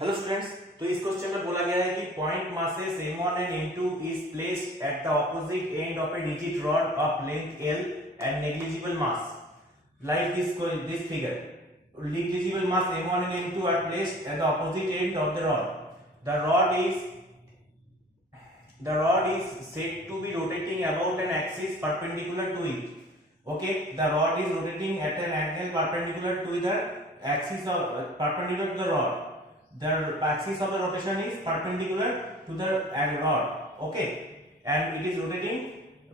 Hello students, तो इस question में बोला गया है कि point masses m1 and m2 is placed at the opposite end of a rigid rod of length L and negligible mass, like this figure. Negligible mass m1 and m2 are placed at the opposite end of the rod. The rod is said to be rotating about an axis perpendicular to it. Okay, the rod is rotating at an angle perpendicular to the axis of perpendicular to the rod. The axis of the rotation is perpendicular to the rod. Okay, and it is rotating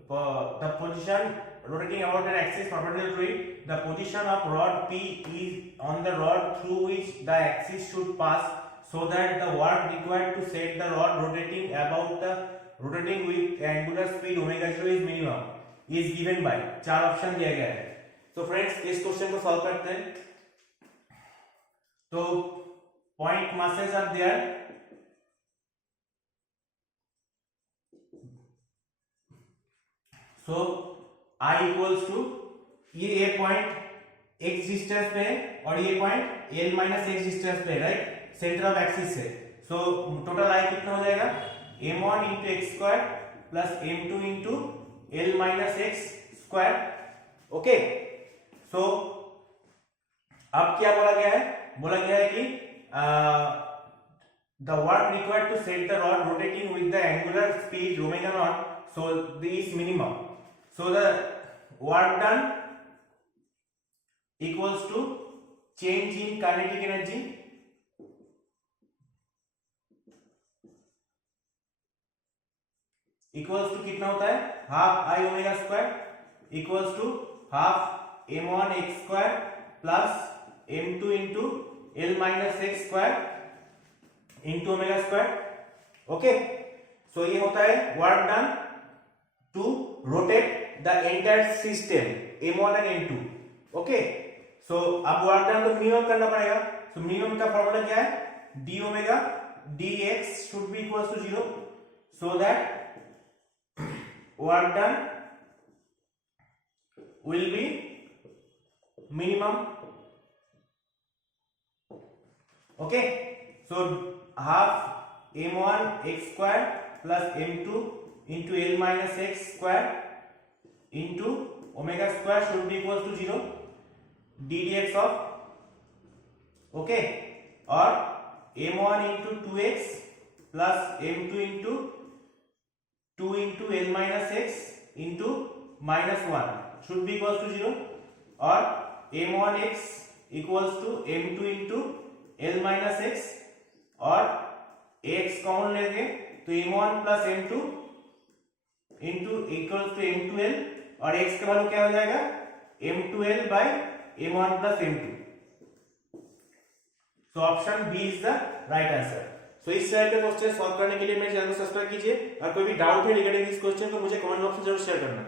the position rotating about an axis perpendicular to it. The position of rod P is on the rod through which the axis should pass, so that the work required to set the rod rotating with angular speed omega 0 is minimum is given by. चार option दिया गया है. तो friends इस question को solve करते हैं. तो point masses are there. So I equals to ये पॉइंट x डिस्टेंस पे है और ये point l minus x distance पे है, राइट, सेंटर ऑफ एक्सिस से. सो टोटल I कितना हो जाएगा, m1 into x square plus m2 into l minus x square. Okay, so अब क्या बोला गया है, बोला गया है कि the work required to set the rod rotating with the angular speed omega naught, so this is minimum. So the work done equals to change in kinetic energy equals to कितना होता है, half I omega square equals to half m1 x स्क्वायर plus m2 into l minus x square into omega square. Okay, so ये होता है work done to rotate the entire system m1 and m2. Okay, so अब work done तो minimum करना पड़ेगा. So minimum का formula क्या है, d omega dx should be equals to 0, so that work done will be minimum. Okay, so half m1 x square plus m2 into l minus x square into omega square should be equals to 0 d dx of, okay, or m1 into 2x plus m2 into 2 into l minus x into minus 1 should be equals to 0, or m1x equals to m2 into l minus x और x common लेंगे तो m1 plus m2 into equals to m2l और x का value क्या हो जाएगा, m2l by m1 plus m2. So option B is the right answer. So इस तरह के क्वेश्चन सॉल्व करने के लिए मेरे चैनल को सब्सक्राइब कीजिए. और कोई भी डाउट है रिगार्डिंग दिस क्वेश्चन तो मुझे कमेंट बॉक्स में जरूर शेयर करना.